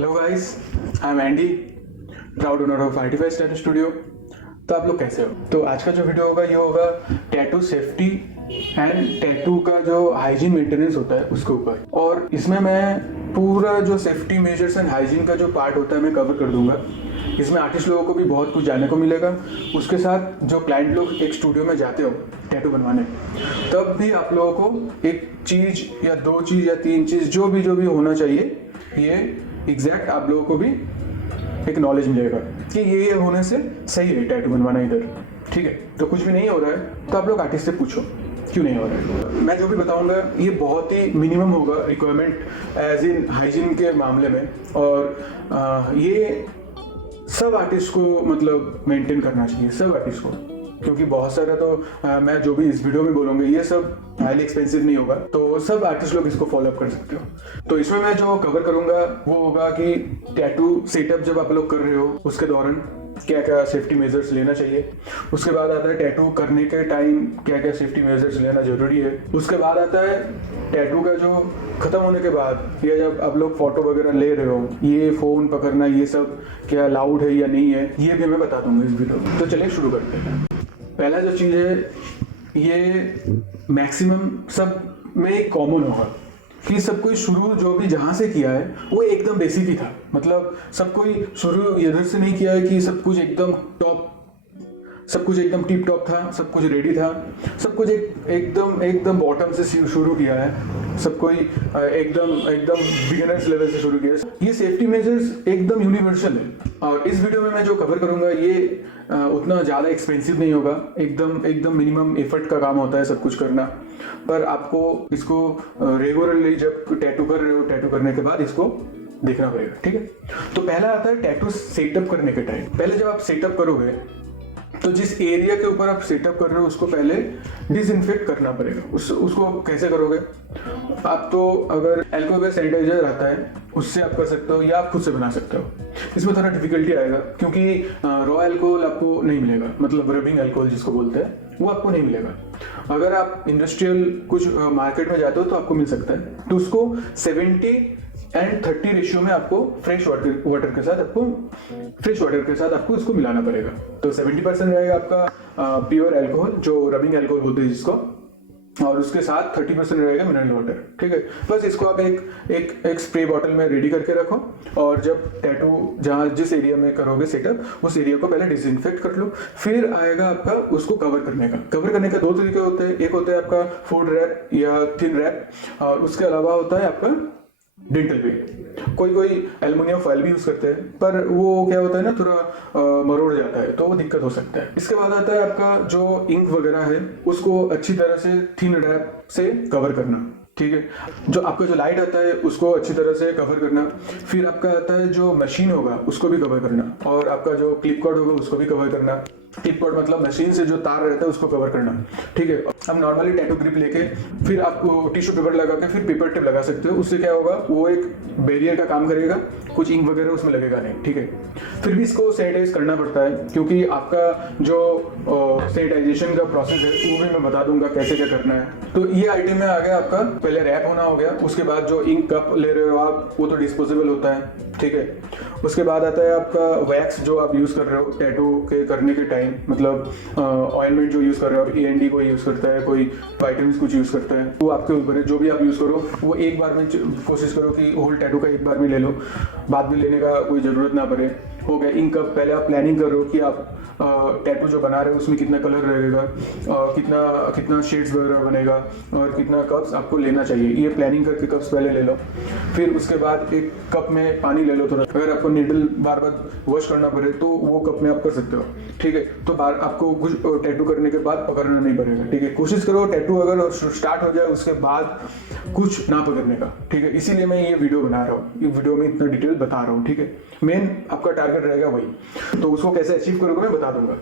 Hello guys, I am Andy, proud owner of artifice tattoo studio. तो आप लोग कैसे हो? तो आज का जो वीडियो होगा ये होगा टैटू सेफ्टी एंड टैटू का जो हाइजीन मेंटेनेंस होता है उसके ऊपर। और इसमें मैं पूरा जो सेफ्टी मेजर्स एंड हाइजीन का जो पार्ट होता है मैं कवर कर दूंगा। इसमें आर्टिस्ट लोगों को भी बहुत कुछ जानने को मिलेगा। उसके साथ जो क्लाइंट लोग एक स्टूडियो में जाते हो टैटू बनवाने, तब भी आप लोगों को एक चीज़ या दो चीज़ या तीन चीज़ जो भी होना चाहिए, ये एग्जैक्ट आप लोगों को भी एक नॉलेज मिलेगा कि ये होने से सही है टैटू बनवाना इधर। ठीक है, तो कुछ भी नहीं हो रहा है तो आप लोग आर्टिस्ट से पूछो क्यों नहीं हो रहा है। मैं जो भी बताऊंगा ये बहुत ही मिनिमम होगा रिक्वायरमेंट एज इन हाइजीन के मामले में। और ये सब आर्टिस्ट को मतलब मेंटेन करना चाहिए, सब आर्टिस्ट को, क्योंकि बहुत सारा तो मैं जो भी इस वीडियो में बोलूँगा ये सब हाईली एक्सपेंसिव नहीं होगा, तो सब आर्टिस्ट लोग इसको फॉलो अप कर सकते हो। तो इसमें मैं जो कवर करूंगा वो होगा कि टैटू सेटअप जब आप लोग कर रहे हो उसके दौरान क्या क्या सेफ्टी मेजर्स लेना चाहिए। उसके बाद आता है टैटू करने के टाइम क्या क्या सेफ्टी मेजर्स लेना जरूरी है। उसके बाद आता है टैटू का जो खत्म होने के बाद या जब आप लोग फोटो वगैरह ले रहे हो, ये फोन पकड़ना ये सब क्या अलाउड है या नहीं है, ये भी मैं बता दूंगा इस वीडियो में। तो चलिए शुरू करते हैं। पहला जो चीज़ है ये मैक्सिमम सब में एक कॉमन होगा कि सब कोई शुरू जो भी जहाँ से किया है वो एकदम बेसिक ही था। मतलब सब कोई शुरू इधर से नहीं किया है कि सब कुछ एकदम टॉप, सब कुछ एकदम टिप टॉप था, सब कुछ रेडी था। सब कुछ एकदम बॉटम से शुरू किया है। सब कोई एकदम बिगिनर्स लेवल से शुरू किया है। ये सेफ्टी मेजर्स एकदम यूनिवर्सल है और इस वीडियो में मैं जो कवर करूंगा ये उतना ज़्यादा एक्सपेंसिव नहीं होगा। एकदम मिनिमम एफर्ट का काम होता है सब कुछ करना, पर आपको इसको रेगुलरली जब टैटू कर रहे हो, टैटू करने के बाद इसको देखना पड़ेगा। ठीक है, तो पहला आता है टैटू सेटअप करने के टाइम। पहले जब आप सेटअप करोगे तो जिस एरिया के ऊपर आप सेटअप कर रहे हो उसको पहले डिसइंफेक्ट करना पड़ेगा। उसको कैसे करोगे आप? तो अगर अल्कोहल सैनिटाइजर आता है उससे आप कर सकते हो या आप खुद से बना सकते हो। इसमें थोड़ा डिफिकल्टी आएगा क्योंकि रॉ अल्कोहल आपको नहीं मिलेगा, मतलब रबिंग अल्कोहल जिसको बोलते हैं वो आपको नहीं मिलेगा। अगर आप इंडस्ट्रियल कुछ मार्केट में जाते हो तो आपको मिल सकता है। तो उसको 70:30 रेशियो में आपको फ्रेश वाटर के साथ आपको इसको मिलाना पड़ेगा। तो 70% रहेगा आपका प्योर अल्कोहल जो रबिंग अल्कोहल बोलते हैं जिसको, और उसके साथ 30% रहेगा मिनरल वाटर। ठीक है, बस इसको आप एक स्प्रे बॉटल में रेडी करके रखो और जब टैटू जहाँ जिस एरिया में करोगे सेटअप उस एरिया को पहले डिसइंफेक्ट कर लो। फिर आएगा आपका उसको कवर करने का दो तरीके होते हैं। एक होता है आपका फूड रैप या थिन रैप और उसके अलावा होता है आपका डेंटल पेंट। कोई एल्युमिनियम फॉयल भी यूज करते हैं, पर वो क्या होता है ना थोड़ा मरोड़ जाता है तो वो दिक्कत हो सकता है। इसके बाद आता है आपका जो इंक वगैरह है उसको अच्छी तरह से थिन रैप से कवर करना। ठीक है, जो आपका जो लाइट आता है उसको अच्छी तरह से कवर करना। फिर आपका आता है जो मशीन होगा उसको भी कवर करना और आपका जो क्लिप कॉर्ड होगा उसको भी कवर करना। क्लिप कॉर्ड मतलब मशीन से जो तार रहता है उसको कवर करना। ठीक है, हम नॉर्मली टैटू ग्रिप लेके फिर आपको टिश्यू पेपर लगा के फिर पेपर टिप लगा सकते हो। उससे क्या होगा वो एक बैरियर का काम करेगा, कुछ इंक वगैरह उसमें लगेगा नहीं। ठीक है, फिर भी इसको सैनिटाइज करना पड़ता है क्योंकि आपका जो सैनिटाइजेशन का प्रोसेस है वो भी मैं बता दूंगा कैसे क्या करना है। तो ये आइटम में आ गया आपका पहले रैप होना हो गया। उसके बाद जो इंक कप ले रहे हो आप वो तो डिस्पोजेबल होता है। ठीक है, उसके बाद आता है आपका वैक्स जो आप यूज कर रहे हो टैटू के करने के टाइम, मतलब ऑइलमेंट जो यूज कर रहे हो, END को यूज करता है, कोई वाइटमिन कुछ यूज करता है, वो आपके ऊपर है। जो भी आप यूज करो वो एक बार में कोशिश करो कि होल टैटू का एक बार में ले लो, बाद में लेने का कोई जरूरत ना पड़े। हो गया इंक कप। पहले आप प्लानिंग कर रहे हो कि आप टैटू जो बना रहे हो उसमें कितना कलर रहेगा, कितना शेड्स वगैरह बनेगा और कितना कप्स आपको लेना चाहिए, ये प्लानिंग करके कप्स पहले ले लो। फिर उसके बाद एक कप में पानी ले लो थोड़ा। अगर आपको नीडल बार बार वॉश करना पड़े तो वो कप में आप कर सकते हो। ठीक है, तो बार आपको कुछ टैटू करने के बाद पकड़ना नहीं पड़ेगा। ठीक है, कोशिश करो टैटू अगर स्टार्ट हो जाए उसके बाद कुछ ना पकड़ने का। ठीक है, इसीलिए मैं ये वीडियो बना रहा हूँ, ये वीडियो में इतना डिटेल बता रहा हूँ। ठीक है, मेन आपका टारगेट रहेगा वही, तो उसको कैसे अचीव करोगे मैं बता दूंगा।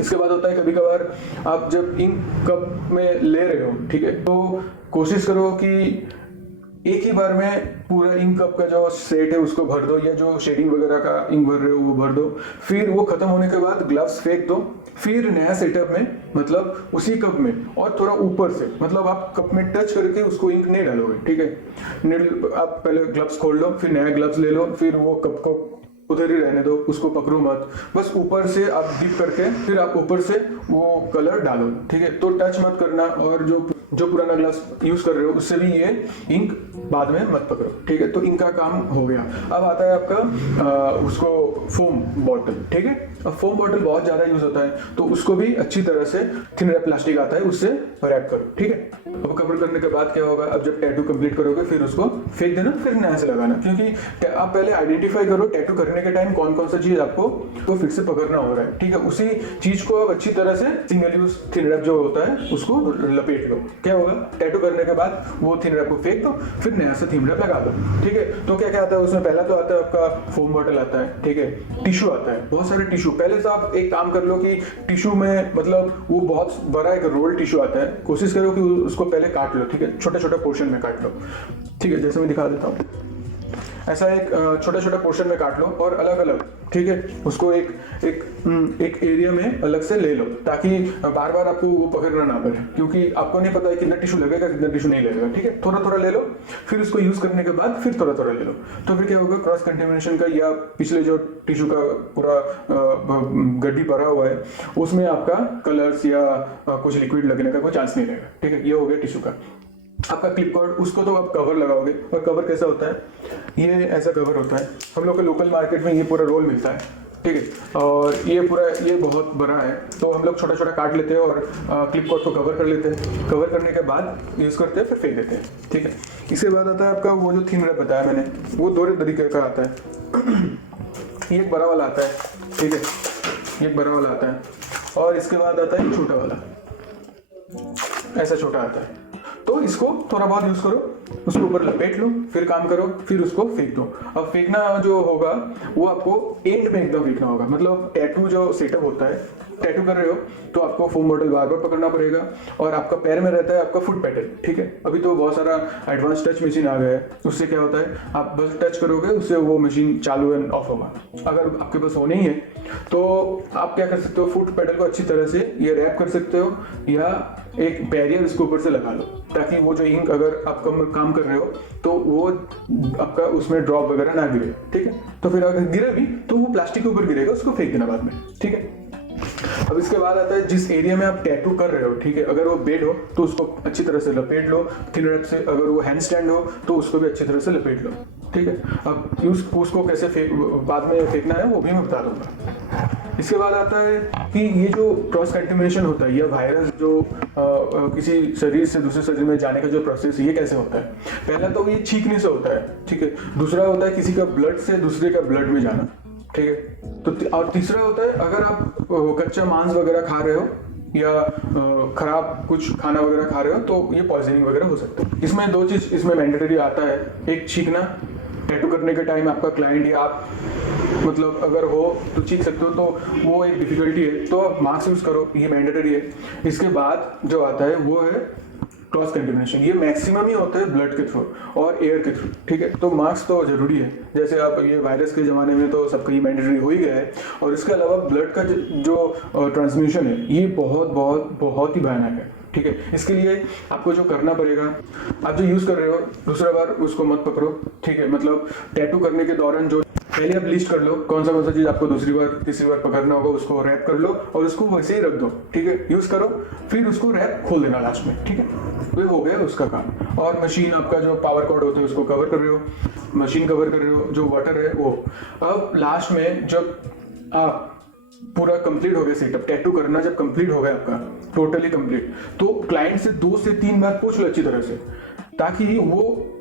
इसके बाद होता है कभी कभार आप जब इंक कप में ले रहे हो, ठीक है, तो कोशिश करो कि एक ही बार में पूरा इंक कप का जो सेट है उसको भर दो, या जो शेडिंग वगैरह का इंक भर रहे हो वो भर दो। फिर वो खत्म होने के बाद ग्लव्स फेंक दो। फिर नया सेटअप में मतलब उसी कप में और थोड़ा ऊपर से, मतलब आप कप में टच करके उसको इंक नहीं डालोगे, ठीक है। आप पहले ग्लव्स खोल लो, फिर नया ग्लव्स ले लो, फिर वो कप को उधर ही रहने दो, उसको पकड़ो मत, बस ऊपर से आप डिप करके फिर आप ऊपर से वो कलर डालो, ठीक है। तो टच मत करना, और जो पुराना ग्लास यूज कर रहे हो उससे भी ये इंक बाद में मत पकड़ो, ठीक है। तो इनका काम हो गया। अब आता है आपका उसको फोम बॉटल, ठीक है। अब फोम बॉटल बहुत ज्यादा यूज होता है, तो उसको भी अच्छी तरह से थिन रैप प्लास्टिक आता है उससे रैप करो, ठीक है। अब कवर करने के बाद क्या होगा, अब जब टैटू कंप्लीट करोगे फिर उसको फेंक देना, फिर नया से लगाना, क्योंकि आप पहले आइडेंटिफाई करो टैटू करने के टाइम कौन कौन सा चीज आपको तो फिर से पकड़ना हो रहा है, ठीक है। उसी चीज को अब अच्छी तरह से सिंगल यूज थिन रैप जो होता है उसको लपेट लो। क्या होगा, टैटू करने के बाद वो थिन रैप को फेंक दो, फिर नया से थिन रैप लगा दो, ठीक है। तो क्या क्या आता है उसमें, पहला तो आता है आपका फोम बॉटल आता है, ठीक है। टिश्यू आता है, बहुत सारे टिश्यू। पहले तो आप एक काम कर लो कि टिश्यू में मतलब वो बहुत बड़ा एक रोल टिश्यू आता है, कोशिश करो कि उसको पहले काट लो, ठीक है। छोटे छोटे पोर्शन में काट लो, ठीक है। जैसे मैं दिखा देता हूँ, ऐसा एक छोटा छोटा पोर्शन में काट लो और अलग अलग, ठीक है, उसको एक एरिया में अलग से ले लो, ताकि बार बार आपको वो पकड़ना ना पड़े, क्योंकि आपको नहीं पता है कितना टिश्यू लगेगा कितना टिश्यू नहीं लगेगा, ठीक है। थोड़ा थोड़ा ले लो, फिर उसको यूज करने के बाद फिर थोड़ा थोड़ा ले लो। तो फिर क्या होगा, क्रॉस कंटेमिनेशन का या पिछले जो टिश्यू का पूरा गड्डी भरा हुआ है उसमें आपका कलर्स या कुछ लिक्विड लगने का कोई चांस नहीं रहेगा, ठीक है। ये हो गया टिश्यू का। आपका क्लिप कॉर्ड, उसको तो आप कवर लगाओगे, और कवर कैसा होता है, ये ऐसा कवर होता है। हम लोग के लोकल मार्केट में ये पूरा रोल मिलता है, ठीक है। और ये बहुत बड़ा है, तो हम लोग छोटा छोटा काट लेते हैं और क्लिप कॉर्ड को कवर कर लेते हैं। कवर करने के बाद यूज करते हैं, फिर फेंक देते हैं, ठीक है। इसके बाद आता है आपका वो जो थिन रैप बताया मैंने, वो दो तरीके का आता है। ये एक बड़ा वाला आता है, ठीक है, ये एक बड़ा वाला आता है, और इसके बाद आता है छोटा वाला, ऐसा छोटा आता है। तो इसको थोड़ा बहुत यूज करो, उसको ऊपर लपेट लो, फिर काम करो, फिर उसको फेंक दो। अब फेंकना जो होगा वो आपको एंड में एकदम फेंकना होगा। मतलब टैटू जो सेटअप होता है, टैटू कर रहे हो तो आपको फोम बॉटल बार बार पकड़ना पड़ेगा, और आपका पैर में रहता है आपका फुट पेडल, ठीक है। अभी तो बहुत सारा एडवांस टच मशीन आ गया है, उससे क्या होता है आप बस टच करोगे उससे वो मशीन चालू एंड ऑफ होगा। अगर आपके पास वो नहीं है तो आप क्या कर सकते हो, फुट पेडल को अच्छी तरह से ये रैप कर सकते हो, या एक बैरियर इसके ऊपर से लगा लो, ताकि वो जो इंक अगर आप काम कर रहे हो तो वो आपका उसमें ड्रॉप वगैरह ना गिरे, ठीक है। तो फिर अगर गिरे भी तो वो प्लास्टिक के ऊपर गिरेगा, उसको फेंक देना बाद में, ठीक है। अब इसके बाद आता है जिस एरिया में आप टैटू कर रहे हो, ठीक है। अगर वो बेड हो तो उसको अच्छी तरह से लपेट लो थिन रैप से, अगर वो हैंड स्टैंड हो तो उसको भी अच्छी तरह से लपेट लो, ठीक है। अब उसको कैसे बाद में फेंकना है वो भी मैं बता दूंगा। इसके बाद आता है कि ये जो क्रॉस कंटेमिनेशन होता है या वायरस जो किसी शरीर से दूसरे शरीर में जाने का जो प्रोसेस, ये कैसे होता है। पहला तो ये छींकने से होता है, ठीक है। दूसरा होता है किसी का ब्लड से दूसरे का ब्लड में जाना, ठीक है। तो और तीसरा होता है अगर आप कच्चा मांस वगैरह खा रहे हो या खराब कुछ खाना वगैरह खा रहे हो तो ये पॉइजनिंग वगैरह हो सकता है। इसमें दो चीज इसमें मैंडेटरी आता है, एक छींकना, टैटू करने के टाइम आपका क्लाइंट या आप मतलब अगर हो तो चीख सकते हो, तो वो एक डिफिकल्टी है, तो आप मास्क यूज करो, ये मैंडेटरी है। इसके बाद जो आता है वो है क्रॉस कंटेमिनेशन, ये मैक्सिमम ही होता है ब्लड के थ्रू और एयर के थ्रू, ठीक है। तो मास्क तो जरूरी है, जैसे आप ये वायरस के ज़माने में तो सबका ये मैंडेटरी हो ही गया है। और इसके अलावा ब्लड का जो ट्रांसमिशन है ये बहुत बहुत बहुत ही भयानक है, ठीक है। इसके लिए आपको जो करना पड़ेगा, आप जो यूज़ कर रहे हो दूसरा बार उसको मत पकड़ो, ठीक है। मतलब टैटू करने के दौरान जो पहले आप लिस्ट कर लो कौन सा चीज़ आपको दूसरी बार तीसरी बार पकड़ना होगा, उसको रैप कर लो और उसको वैसे ही रख दो, ठीक है। यूज़ करो, फिर उसको रैप खोल देना लास्ट में, ठीक है। वो हो गया उसका काम। और मशीन आपका जो पावर कॉर्ड होता है उसको कवर कर रहे हो, मशीन कवर कर रहे हो, जो वाटर है वो। अब लास्ट में जब आप पूरा कंप्लीट हो गया सेटअप, टैटू करना जब कंप्लीट हो गया आपका टोटली कंप्लीट, तो क्लाइंट से 2 से 3 बार पूछ लो अच्छी तरह से, ताकि वो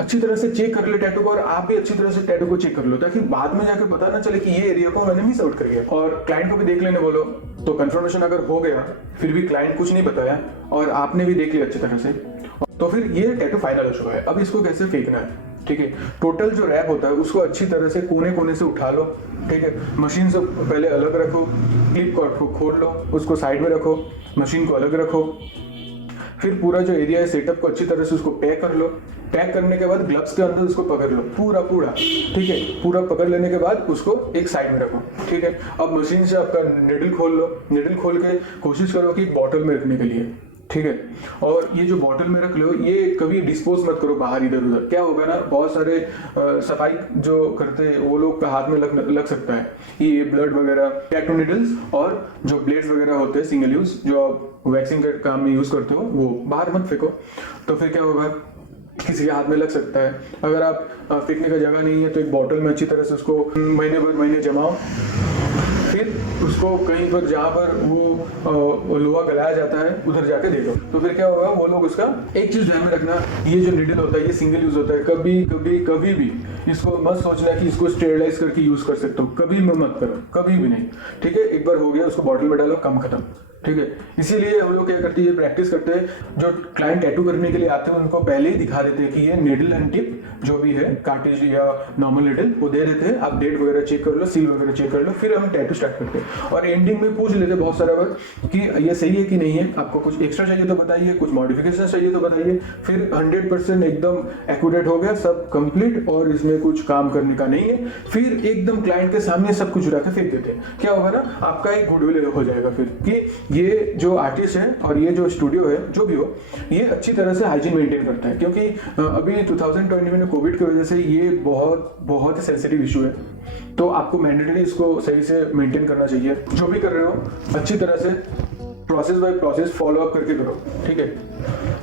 अच्छी तरह से चेक कर ले टैटू को, और आप भी अच्छी तरह से टैटू को चेक कर लो, ताकि बाद में जाकर पता ना चले कि ये एरिया को मैंने मिस आउट कर गया। और क्लाइंट को भी देख लेने बोलो, तो कंफर्मेशन अगर हो गया फिर भी क्लाइंट कुछ नहीं बताया और आपने भी देख लिया अच्छी तरह से, तो फिर ये टैटू फाइनल हो चुका है। अब इसको कैसे फेंकना है, ठीक है। टोटल जो रैप होता है उसको अच्छी तरह से कोने कोने से उठा लो, ठीक है। मशीन से पहले अलग रखो, क्लिप कॉर्ड को खोल लो, उसको साइड में रखो, मशीन को अलग रखो, फिर पूरा जो एरिया है सेटअप को अच्छी तरह से उसको पैक कर लो। पैक करने के बाद ग्लव्स के अंदर उसको पकड़ लो पूरा, ठीक है। पूरा पकड़ लेने के बाद उसको एक साइड में रखो, ठीक है। अब मशीन से आपका निडल खोल लो। निडल खोल के कोशिश करो कि बॉटल में रखने के लिए, ठीक है। और ये जो बॉटल में रख लो, ये कभी डिस्पोज मत करो बाहर इधर उधर। क्या होगा ना, बहुत सारे सफाई जो करते हैं वो लोग का हाथ में लग सकता है ये ब्लड वगैरह। टैटू निडल्स और जो ब्लेड्स वगैरह होते हैं सिंगल यूज, जो आप वैक्सिंग के काम में यूज करते हो, वो बाहर मत फेंको। तो फिर क्या होगा, किसी के हाथ में लग सकता है। अगर आप फेंकने का जगह नहीं है तो एक बॉटल में अच्छी तरह से उसको महीने जमाओ। फिर उसको कहीं पर जहाँ पर वो लोहा गलाया जाता है उधर जाके दे दो। तो फिर क्या होगा, वो लोग उसका एक चीज ध्यान में रखना, ये जो निडल होता है ये सिंगल यूज होता है। कभी भी इसको मत सोचना कि इसको स्टेरिलाइज करके यूज कर सकते हो, कभी मत करो, कभी भी नहीं, ठीक है। एक बार हो गया, उसको बॉटल में डालो, काम खत्म, ठीक है। इसीलिए हम लोग क्या करते हैं, प्रैक्टिस करते हैं। जो क्लाइंट टैटू करने के लिए आते हैं उनको पहले ही दिखा देते हैं कि ये निडल एंड टिप जो भी है, कार्टेज या नॉर्मल निडल, वो दे देते हैं। आप डेट वगैरह चेक कर लो, सील वगैरह चेक कर लो, फिर हम टैटू स्टार्ट करते हैं। और एंडिंग में पूछ लेते हैं बहुत सारा बार कि ये सही है कि नहीं है, आपको कुछ एक्स्ट्रा चाहिए तो बताइए, कुछ मॉडिफिकेशन चाहिए तो बताइए। फिर 100% एकदम एक्यूरेट हो गया, सब कंप्लीट, और इसमें कुछ काम करने का नहीं है। फिर एकदम क्लाइंट के सामने सब कुछ उड़ा के फेंक देते हैं। क्या होगा ना, आपका एक गुडविल हो जाएगा फिर कि ये जो आर्टिस्ट है और ये जो स्टूडियो है, जो भी हो, ये अच्छी तरह से हाइजीन मेंटेन करता है। क्योंकि अभी 2020 में कोविड की वजह से ये बहुत सेंसिटिव इशू है। तो आपको मैंडेटरी इसको सही से मेंटेन करना चाहिए। जो भी कर रहे हो अच्छी तरह से process by process follow up करके करो, ठीक है।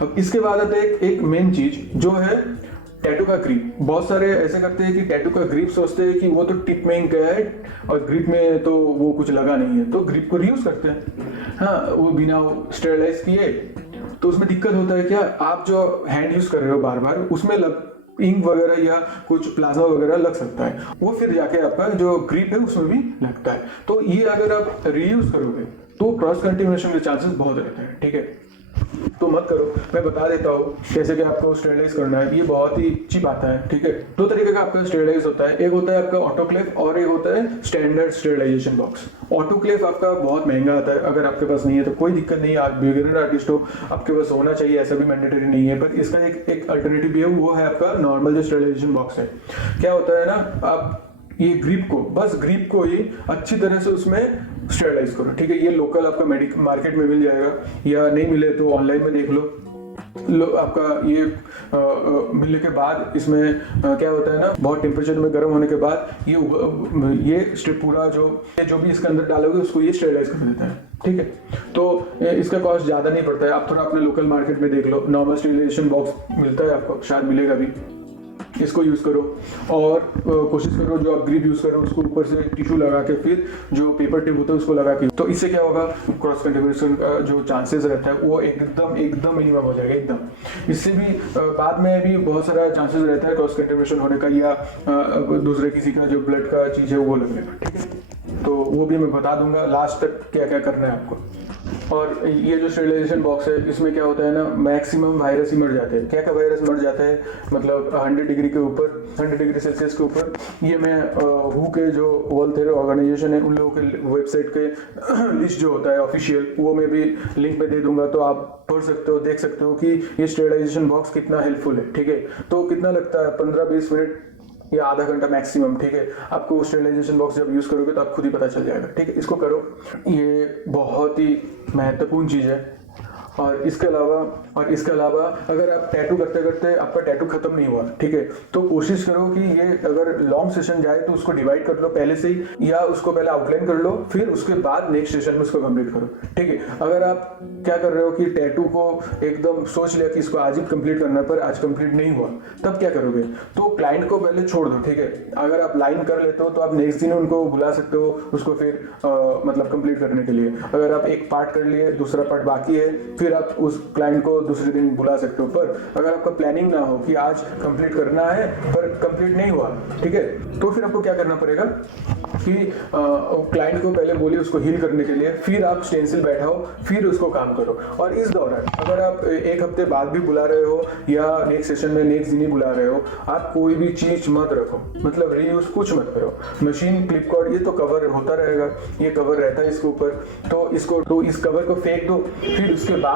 अब इसके बाद आता है एक मेन चीज जो है टैटू का ग्रिप। बहुत सारे ऐसे करते हैं कि टैटू का ग्रिप सोचते हैं कि वो तो टिप में ही गया है और ग्रिप में तो वो कुछ लगा नहीं है, तो ग्रिप को रीयूज करते हैं। हाँ, वो बिना स्टेरिलाइज किए, तो उसमें दिक्कत होता है क्या, आप जो हैंड यूज कर रहे हो बार बार, उसमें इंक वगैरह या कुछ प्लाज्मा वगैरह लग सकता है, वो फिर जाके आपका जो ग्रिप है उसमें भी लगता है। तो ये अगर आप रीयूज करोगे तो क्रॉस कंटेमिनेशन के चांसेस बहुत रहते हैं, ठीक है। तो मत करो। मैं बता देता हूँ कैसे कि आपको स्टेरिलाइज करना है, ये बहुत ही चीप आता है, ठीक है। दो तरीके का आपका स्टेरिलाइज होता है, एक होता है आपका ऑटोक्लेव और एक होता है स्टैंडर्ड स्टेरिलाइजेशन बॉक्स। ऑटोक्लेव आपका बहुत महंगा आता है, अगर आपके पास नहीं है तो कोई दिक्कत नहीं है, आप बिगिनर आर्टिस्ट हो, आपके पास होना चाहिए, ऐसा भी मैंडेटरी नहीं है। पर इसका एक अल्टरनेटिव भी है, वो है आपका नॉर्मल जो स्टेरिलाइजेशन बॉक्स है। क्या होता है ना, आप ये ग्रिप को ही अच्छी तरह से उसमें स्टेरिलाइज करो, ठीक है। ये लोकल आपका मार्केट में मिल जाएगा, या नहीं मिले तो ऑनलाइन में देख लो। आपका ये मिलने के बाद इसमें क्या होता है ना, बहुत टेम्परेचर में गर्म होने के बाद ये स्ट्रिप पूरा जो भी इसके अंदर डालोगे उसको ये स्टेरिलाइज कर देता है, ठीक है। तो इसका कॉस्ट ज़्यादा नहीं पड़ता है। आप थोड़ा अपने लोकल मार्केट में देख लो, नॉर्मल स्टेरिलाइजेशन बॉक्स मिलता है आपको, शायद मिलेगा भी, इसको यूज करो। और कोशिश करो जो आप ग्रिप यूज करो उसको ऊपर से टिश्यू लगा के, फिर जो पेपर टिप होता है उसको लगा के, तो इससे क्या होगा, क्रॉस कंटेमिनेशन का जो चांसेस रहता है वो एकदम मिनिमम हो जाएगा, एकदम। इससे भी बाद में भी बहुत सारा चांसेस रहता है क्रॉस कंटेमिनेशन होने का, या दूसरे किसी का जो ब्लड का चीज है वो लगने का, ठीक है। तो वो भी मैं बता दूंगा लास्ट तक क्या क्या करना है आपको। और ये जो स्टेरिलाइजेशन बॉक्स है, इसमें क्या होता है ना, मैक्सिमम वायरस ही मर जाते हैं। क्या वायरस मर जाता है, मतलब 100 डिग्री के ऊपर, 100 डिग्री सेल्सियस के ऊपर। ये मैं हू के जो वर्ल्ड हेल्थ ऑर्गेनाइजेशन है उन लोगों के वेबसाइट के लिस्ट जो होता है ऑफिशियल, वो मैं भी लिंक में दे दूंगा, तो आप पढ़ सकते हो, देख सकते हो कि ये स्टेरिलाइजेशन बॉक्स कितना हेल्पफुल है, ठीक है। तो कितना लगता है, 15-20 मिनट या आधा घंटा मैक्सिमम, ठीक है। आपको स्टेरिलाइजेशन बॉक्स जब यूज करोगे तो आप खुद ही पता चल जाएगा, ठीक है। इसको करो, ये बहुत ही महत्वपूर्ण चीज है। और इसके अलावा अगर आप टैटू करते करते आपका टैटू खत्म नहीं हुआ, ठीक है, तो कोशिश करो कि ये अगर लॉन्ग सेशन जाए तो उसको डिवाइड कर लो पहले से ही, या उसको पहले आउटलाइन कर लो, फिर उसके बाद नेक्स्ट सेशन में उसको कंप्लीट करो, ठीक है। अगर आप क्या कर रहे हो कि टैटू को एकदम सोच लिया कि इसको आज ही कंप्लीट करना, पर आज कंप्लीट नहीं हुआ, तब क्या करोगे, तो क्लाइंट को पहले छोड़ दो, ठीक है। अगर आप लाइन कर लेते हो तो आप नेक्स्ट दिन उनको बुला सकते हो उसको फिर मतलब कंप्लीट करने के लिए। अगर आप एक पार्ट कर लिए, दूसरा पार्ट बाकी है, फिर आप उस क्लाइंट को दूसरे दिन बुला सकते हो। पर अगर आपका प्लानिंग ना हो कि आज कंप्लीट करना है पर कंप्लीट नहीं हुआ, ठीक है, तो फिर आपको क्या करना पड़ेगा कि क्लाइंट को पहले बोलिए उसको हील करने के लिए, फिर आप स्टेंसिल बैठाओ, फिर उसको काम करो। और इस दौरान अगर आप एक हफ्ते बाद भी बुला रहे हो या नेक्स्ट सेशन में नेक्स्ट दिन ही बुला रहे हो, आप कोई भी चीज मत रखो, मतलब रीयूज कुछ मत करो। मशीन, क्लिप कॉर्ड, ये तो कवर होता रहेगा, ये कवर रहता है इसके ऊपर, तो इस कवर को फेंक दो। फिर उसके बाद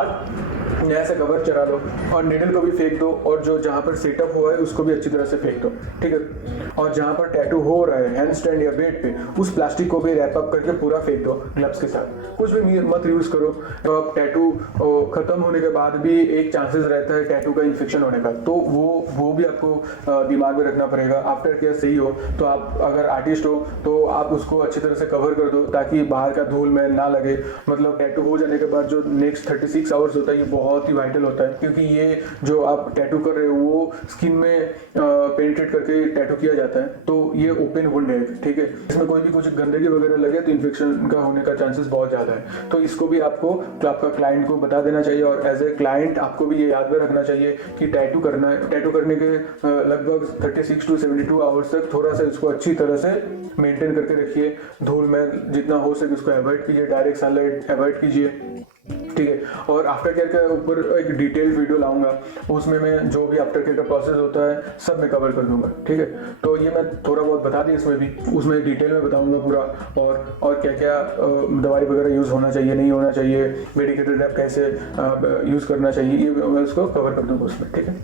नया सा कवर चढ़ा लो और निडल को भी फेंक दो, और जो जहाँ पर सेटअप हुआ है उसको भी अच्छी तरह से फेंक दो, ठीक है। और जहाँ पर टैटू हो रहा है हैंड स्टैंड या बेड पे, उस प्लास्टिक को भी रैप अप करके पूरा फेंक दो ग्लव्स के साथ। कुछ भी मत यूज करो। अब टैटू खत्म होने के बाद भी एक चांसेस रहता है टैटू का इन्फेक्शन होने का, तो वो भी आपको दिमाग में रखना पड़ेगा। आफ्टर केयर सही हो तो आप अगर आर्टिस्ट हो तो आप उसको अच्छी तरह से कवर कर दो ताकि बाहर का धूल मैल ना लगे। मतलब टैटू हो जाने के बाद जो नेक्स्ट 36 आवर्स होता है ये बहुत ही वाइटल होता है, क्योंकि ये जो आप टैटू कर रहे हो वो स्किन में पेनिट्रेट करके टैटू किया जाता है, तो ये ओपन वुंड है, ठीक है। इसमें कोई भी कुछ गंदगी वगैरह लगे तो इन्फेक्शन का होने का चांसेस बहुत ज़्यादा है। तो इसको भी आपको आपका क्लाइंट को बता देना चाहिए, और एज ए क्लाइंट आपको भी ये याद में रखना चाहिए कि टैटू करने के लगभग 36 to 72 आवर्स तक थोड़ा सा इसको अच्छी तरह से मेंटेन करके रखिए। धूल में जितना हो सके उसको अवॉइड कीजिए, डायरेक्ट सनलाइट अवॉइड कीजिए, ठीक है। और आफ्टर केयर के ऊपर एक डिटेल्ड वीडियो लाऊंगा, उसमें मैं जो भी आफ्टर केयर का प्रोसेस होता है सब मैं कवर कर दूंगा, ठीक है। तो ये मैं थोड़ा बहुत बता दी इसमें भी, उसमें डिटेल में बताऊंगा पूरा, और क्या क्या दवाई वगैरह यूज़ होना चाहिए नहीं होना चाहिए, मेडिकेटेड रैप कैसे यूज़ करना चाहिए, ये मैं उसको कवर कर दूंगा उसमें, ठीक है।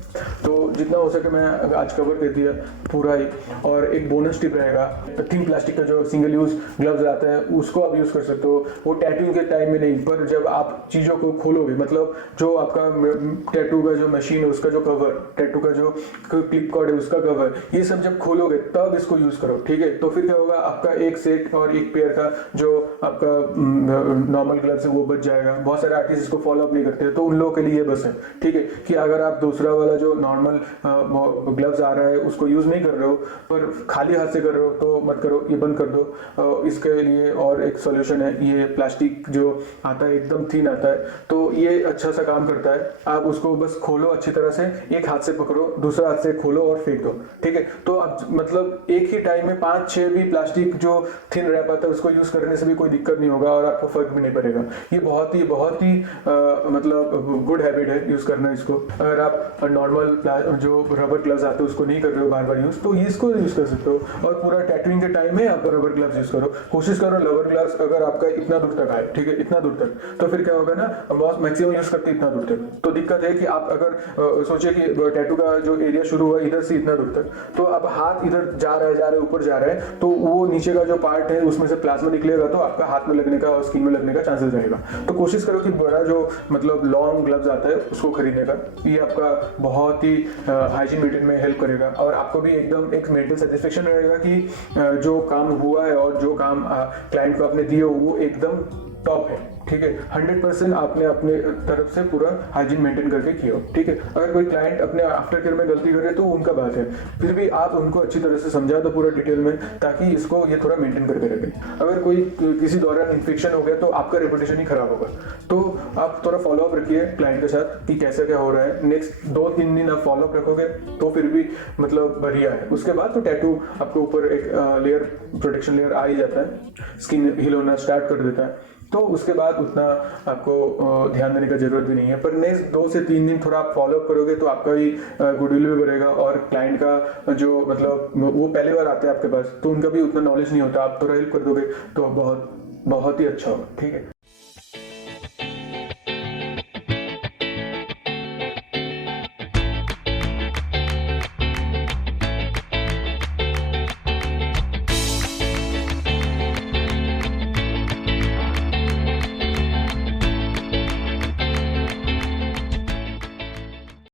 तो जितना हो सके मैं आज कवर कर दिया पूरा ही। और एक बोनस टिप रहेगा, थिन प्लास्टिक का जो सिंगल यूज़ ग्लव्स आते हैं उसको आप यूज़ कर सकते हो। वो टैटूइंग के टाइम में नहीं, पर जब आप चीज़ों को खोलोगे, मतलब जो आपका टैटू का जो मशीन है उसका जो कवर, टैटू का जो क्लिप कॉर्ड है उसका कवर, ये सब जब खोलोगे तब इसको यूज़ करो, ठीक है। तो फिर क्या होगा, आपका एक सेट और एक पेयर का जो आपका नॉर्मल ग्लव्स है वो बच जाएगा। बहुत सारे आर्टिस्ट इसको फॉलो अप नहीं करते, तो उन लोगों के लिए बस है, ठीक है, कि अगर आप दूसरा वाला जो नॉर्मल ग्लव्स आ रहा है उसको यूज़ नहीं कर रहे हो पर खाली हाथ से कर रहे हो तो मत करो, ये बंद कर दो। इसके लिए और एक सोल्यूशन है, ये प्लास्टिक जो आता है एकदम थिन आता है, तो ये अच्छा सा काम करता है। आप उसको बस खोलो अच्छी तरह से, एक हाथ से पकड़ो, दूसरा हाथ से खोलो और फेंक दो, ठीक है। तो आप मतलब एक ही टाइम में 5-6 भी प्लास्टिक जो थिन रैप आता है उसको यूज करने से भी कोई दिक्कत नहीं होगा और आपको फर्क भी नहीं पड़ेगा। ये बहुत ही मतलब गुड हैबिट है यूज करना इसको। अगर आप नॉर्मल जो रबर ग्लव्स आते हैं उसको नहीं कर रहे हो बार बार यूज, तो इसको यूज कर सकते हो। और पूरा टैटूइंग के टाइम में आप रबर ग्लव्स यूज करो, कोशिश करो रबर ग्लव्स अगर आपका इतना दूर तक आए, ठीक है, इतना दूर तक, तो फिर क्या होगा ना, मैक्सिमम यूज करते इतना दूर तक। तो दिक्कत है कि आप अगर सोचिए कि टैटू का जो एरिया शुरू हुआ इधर से इतना दूर तक, तो अब हाथ इधर जा रहा है ऊपर जा रहा है, तो वो नीचे का जो पार्ट है उसमें से प्लाज्मा निकलेगा, तो आपका हाथ में लगने का और स्किन में लगने का चांसेस रहेगा। तो कोशिश करो कि बड़ा जो मतलब लॉन्ग ग्लव्स आता है उसको खरीदने का, ये आपका बहुत ही हाइजीन मेंटेन में हेल्प करेगा। और आपको भी एकदम एक मेंटल सेटिस्फेक्शन रहेगा कि जो काम हुआ है और जो काम क्लाइंट को आपने दिए वो एकदम टॉप है, ठीक है। 100% आपने अपने तरफ से पूरा हाइजीन मेंटेन करके किया, ठीक है। अगर कोई क्लाइंट अपने आफ्टर केयर में गलती करे तो उनका बात है, फिर भी आप उनको अच्छी तरह से समझा दो पूरा डिटेल में, ताकि इसको ये थोड़ा मेंटेन करके रखें। अगर कोई किसी दौरान इन्फेक्शन हो गया तो आपका रेपुटेशन ही खराब होगा। तो आप थोड़ा फॉलो अप रखिए क्लाइंट के साथ कि कैसा क्या हो रहा है। नेक्स्ट 2-3 दिन आप फॉलो अप रखोगे तो फिर भी मतलब बढ़िया है। उसके बाद तो टैटू आपके ऊपर एक लेयर, प्रोटेक्शन लेयर आ ही जाता है, स्किन हील होना स्टार्ट कर देता है, तो उसके बाद उतना आपको ध्यान देने का जरूरत भी नहीं है। पर नेक्स्ट 2 से 3 दिन थोड़ा आप फॉलो अप करोगे तो आपका भी गुडविल भी बढ़ेगा, और क्लाइंट का जो मतलब वो पहली बार आते हैं आपके पास तो उनका भी उतना नॉलेज नहीं होता, आप थोड़ा हेल्प कर दोगे तो बहुत ही अच्छा होगा, ठीक है।